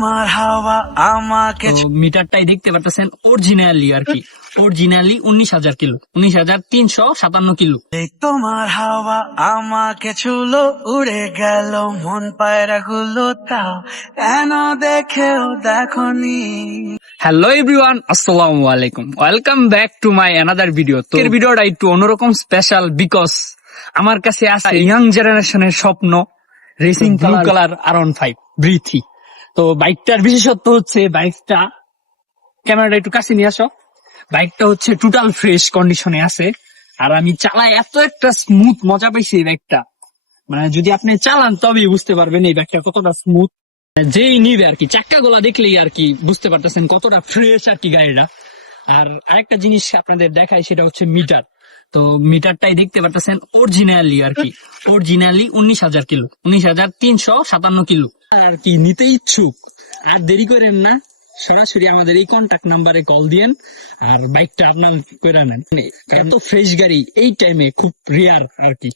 তোমার হাওয়া আমাকে তো মিটারটাই দেখতে পারতেছেন অরিজিনালি আর কি, অরিজিনালি 19,000 কিলো, 19,357 কিলো। এই তোমার হাওয়া আমাকে ছুলো, উড়ে গেল মন পায়রা গুলো, তাও কেন দেখেও দেখনি। হ্যালো এভরিওয়ান, আসসালামু আলাইকুম, welcome back to my another video. তো এর ভিডিওটা একটু অন্যরকম স্পেশাল, বিকজ আমার কাছে আছে ইয়াং জেনারেশনের স্বপ্ন, রেসিং ব্লু কালার R15 ব্রিথি। তো বাইকটার বিশেষত্ব হচ্ছে, বাইকটা ক্যামেরাটা একটু কাছে নিয়ে আসো, বাইকটা হচ্ছে টোটাল ফ্রেশ কন্ডিশনে আছে। আর আমি চালাই এত একটা স্মুথ, মজা পাইছি এই বাইকটা, মানে যদি আপনি চালান তবেই বুঝতে পারবেন এই বাইকটা কতটা স্মুথ। যেই নিবে আর কি, চাক্কা গুলা দেখলেই আর কি বুঝতে পারতেছেন কতটা ফ্রেশ আর কি গাড়িটা। আর আরেকটা জিনিস আপনাদের দেখাই, সেটা হচ্ছে মিটার। তো মিটারটাই দেখতে পারতেছেন অরিজিনালি আর কি, অরিজিনালি 19,000 কিলো, 19,357 কিলো। আর কি নিতে ইচ্ছুক আর দেরি করেন না, সরাসরি আমাদের এই কন্টাক্ট নাম্বারে কল দিয়েন আর বাইকটা আপনার করে নেন। এত ফ্রেশ গাড়ি এই টাইমে খুব রেয়ার আর কি।